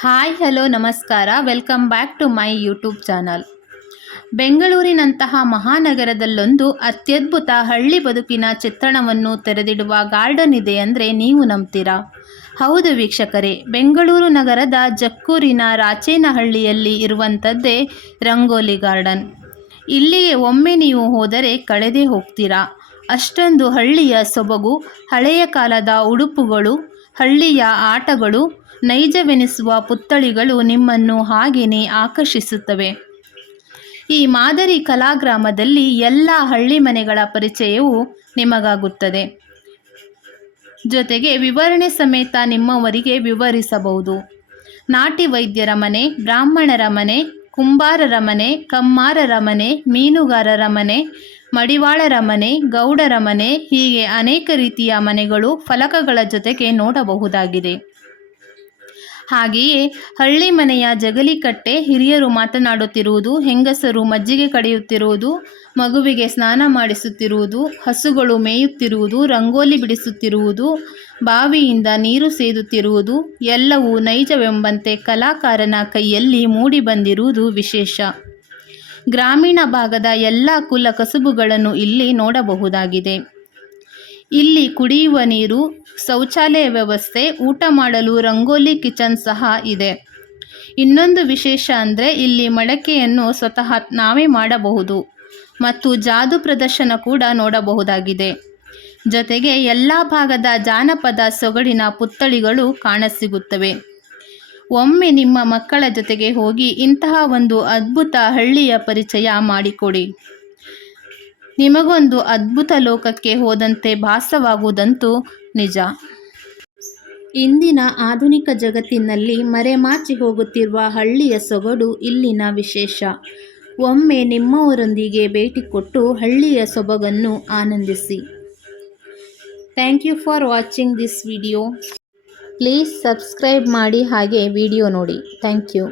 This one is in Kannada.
ಹಾಯ್, ಹಲೋ, ನಮಸ್ಕಾರ. Welcome back to my YouTube channel. ಬೆಂಗಳೂರಿನಂತಹ ಮಹಾನಗರದಲ್ಲೊಂದು ಅತ್ಯದ್ಭುತ ಹಳ್ಳಿ ಬದುಕಿನ ಚಿತ್ರಣವನ್ನು ತೆರೆದಿಡುವ ಗಾರ್ಡನ್ ಇದೆ ಅಂದರೆ ನೀವು ನಂಬ್ತೀರಾ? ಹೌದು ವೀಕ್ಷಕರೇ, ಬೆಂಗಳೂರು ನಗರದ ಜಕ್ಕೂರಿನ ರಾಚೇನಹಳ್ಳಿಯಲ್ಲಿ ಇರುವಂಥದ್ದೇ ರಂಗೋಲಿ ಗಾರ್ಡನ್. ಇಲ್ಲಿಗೆ ಒಮ್ಮೆ ನೀವು ಹೋದರೆ ಕಳೆದೇ ಹೋಗ್ತೀರಾ. ಅಷ್ಟೊಂದು ಹಳ್ಳಿಯ ಸೊಬಗು, ಹಳೆಯ ಕಾಲದ ಉಡುಪುಗಳು ಹಳ್ಳಿಯ ಆಟಗಳು ನೈಜವೆನಿಸುವ ಪುತ್ಥಳಿಗಳು ನಿಮ್ಮನ್ನು ಹಾಗೆಯೇ ಆಕರ್ಷಿಸುತ್ತವೆ. ಈ ಮಾದರಿ ಕಲಾಗ್ರಾಮದಲ್ಲಿ ಎಲ್ಲ ಹಳ್ಳಿ ಮನೆಗಳ ಪರಿಚಯವು ನಿಮಗಾಗುತ್ತದೆ. ಜೊತೆಗೆ ವಿವರಣೆ ಸಮೇತ ನಿಮ್ಮವರಿಗೆ ವಿವರಿಸಬಹುದು. ನಾಟಿ ವೈದ್ಯರ ಮನೆ, ಬ್ರಾಹ್ಮಣರ ಮನೆ ಕುಂಬಾರರ ಮನೆ, ಕಮ್ಮಾರರ ಮನೆ, ಮೀನುಗಾರರ ಮನೆ, ಮಡಿವಾಳರ ಮನೆ, ಗೌಡರ ಮನೆ ಹೀಗೆ ಅನೇಕ ರೀತಿಯ ಮನೆಗಳು ಫಲಕಗಳ ಜೊತೆಗೆ ನೋಡಬಹುದಾಗಿದೆ. ಹಾಗೆಯೇ ಹಳ್ಳಿ ಮನೆಯ ಜಗಲಿಕಟ್ಟೆ ಹಿರಿಯರು ಮಾತನಾಡುತ್ತಿರುವುದು, ಹೆಂಗಸರು ಮಜ್ಜಿಗೆ ಕಡಿಯುತ್ತಿರುವುದು, ಮಗುವಿಗೆ ಸ್ನಾನ ಮಾಡಿಸುತ್ತಿರುವುದು, ಹಸುಗಳು ಮೇಯುತ್ತಿರುವುದು, ರಂಗೋಲಿ ಬಿಡಿಸುತ್ತಿರುವುದು, ಬಾವಿಯಿಂದ ನೀರು ಸೇದುತ್ತಿರುವುದು, ಎಲ್ಲವೂ ನೈಜವೆಂಬಂತೆ ಕಲಾಕಾರನ ಕೈಯಲ್ಲಿ ಮೂಡಿಬಂದಿರುವುದು ವಿಶೇಷ. ಗ್ರಾಮೀಣ ಭಾಗದ ಎಲ್ಲ ಕುಲ ಕಸುಬುಗಳನ್ನು ಇಲ್ಲಿ ನೋಡಬಹುದಾಗಿದೆ. ಇಲ್ಲಿ ಕುಡಿಯುವ ನೀರು, ಶೌಚಾಲಯ ವ್ಯವಸ್ಥೆ, ಊಟ ಮಾಡಲು ರಂಗೋಲಿ ಕಿಚನ್ ಸಹ ಇದೆ. ಇನ್ನೊಂದು ವಿಶೇಷ ಅಂದರೆ ಇಲ್ಲಿ ಮಡಕೆಯನ್ನು ಸ್ವತಃ ನಾವೇ ಮಾಡಬಹುದು ಮತ್ತು ಜಾದು ಪ್ರದರ್ಶನ ಕೂಡ ನೋಡಬಹುದಾಗಿದೆ. ಜೊತೆಗೆ ಎಲ್ಲ ಭಾಗದ ಜಾನಪದ ಸೊಗಡಿನ ಪುತ್ಥಳಿಗಳು ಕಾಣಸಿಗುತ್ತವೆ. ಒಮ್ಮೆ ನಿಮ್ಮ ಮಕ್ಕಳ ಜೊತೆಗೆ ಹೋಗಿ ಇಂತಹ ಒಂದು ಅದ್ಭುತ ಹಳ್ಳಿಯ ಪರಿಚಯ ಮಾಡಿಕೊಡಿ. ನಿಮಗೊಂದು ಅದ್ಭುತ ಲೋಕಕ್ಕೆ ಹೋದಂತೆ ಭಾಸವಾಗುವುದಂತೂ ನಿಜ. ಇಂದಿನ ಆಧುನಿಕ ಜಗತ್ತಿನಲ್ಲಿ ಮರೆಮಾಚಿ ಹೋಗುತ್ತಿರುವ ಹಳ್ಳಿಯ ಸೊಗಡು ಇಲ್ಲಿನ ವಿಶೇಷ. ಒಮ್ಮೆ ನಿಮ್ಮವರೊಂದಿಗೆ ಭೇಟಿ ಕೊಟ್ಟು ಹಳ್ಳಿಯ ಸೊಬಗನ್ನು ಆನಂದಿಸಿ. Thank you for watching this video. Please subscribe ಮಾಡಿ ಹಾಗೆ ವಿಡಿಯೋ ನೋಡಿ. Thank you.